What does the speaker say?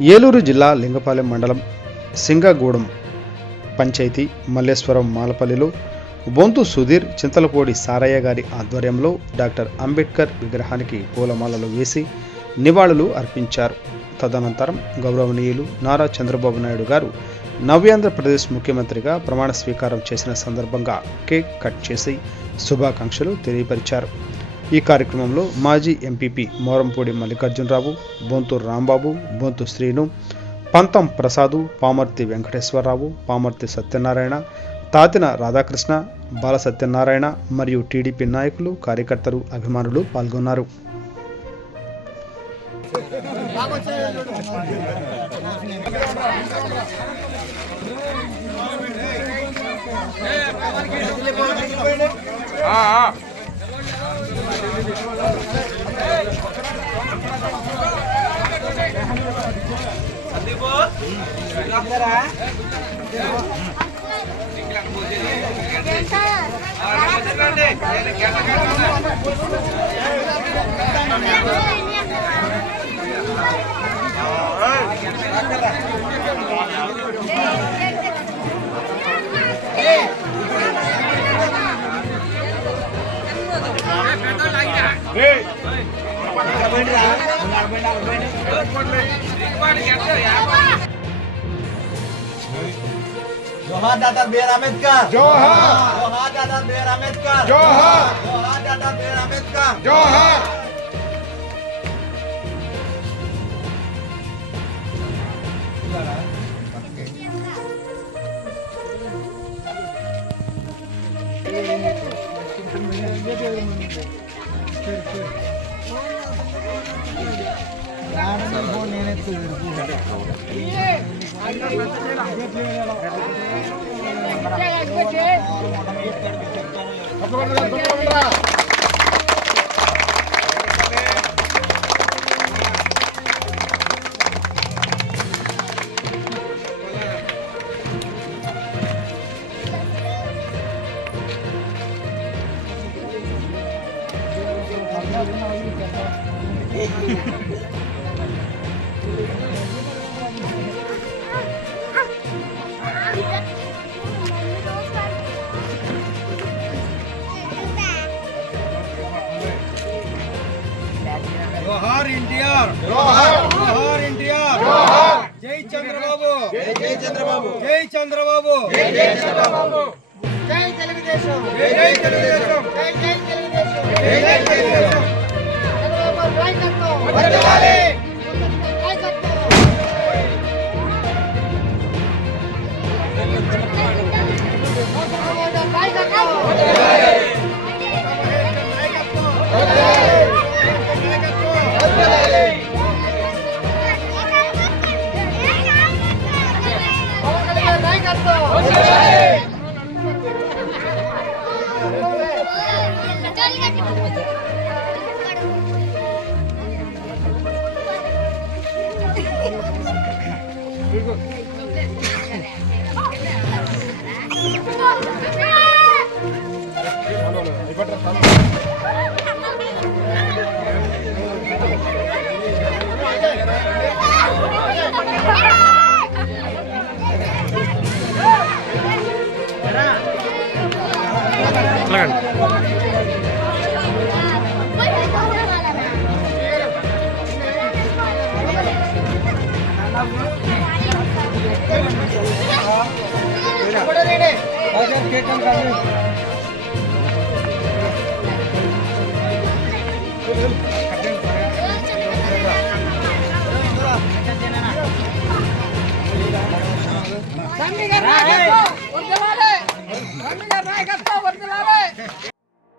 ఏలూరు జిల్లా లింగపాలెం మండలం సింగగూడెం పంచాయతీ మల్లేశ్వరం మాలపల్లిలో బొంతు సుధీర్ చింతలపూడి సారయ్య గారి ఆధ్వర్యంలో డాక్టర్ అంబేద్కర్ విగ్రహానికి పూలమాలలు వేసి నివాళులు అర్పించారు. తదనంతరం గౌరవనీయులు నారా చంద్రబాబు నాయుడు గారు నవ్యాంధ్రప్రదేశ్ ముఖ్యమంత్రిగా ప్రమాణ స్వీకారం చేసిన సందర్భంగా కేక్ కట్ చేసి శుభాకాంక్షలు తెలియపరిచారు. ఈ కార్యక్రమంలో మాజీ ఎంపీపీ మోరంపూడి మల్లికార్జునరావు, బొంతు రాంబాబు, బొంతు శ్రీను, పంతం ప్రసాదు, పామర్తి వెంకటేశ్వరరావు, పామర్తి సత్యనారాయణ, తాతిన రాధాకృష్ణ, బాల సత్యనారాయణ మరియు టీడీపీ నాయకులు, కార్యకర్తలు, అభిమానులు పాల్గొన్నారు. जोहार डॉक्टर बी.आर. अम्बेडकर, जोहार. जोहार डॉक्टर बी.आर. अम्बेडकर, जोहार. जोहार डॉक्टर बी.आर. अम्बेडकर, जोहार. जोहार इंडिया, जोहार. जोहार इंडिया, जोहार. जय चंद्रबाबू, जय चंद्रबाबू, जय चंद्रबाबू, जय चंद्रबाबू. जय తెలుగుదేశం, जय తెలుగుదేశం, जय తెలుగుదేశం, जय తెలుగుదేశం. చంద్రబాబు నాయకత్వం వర్ధిల్లాలి.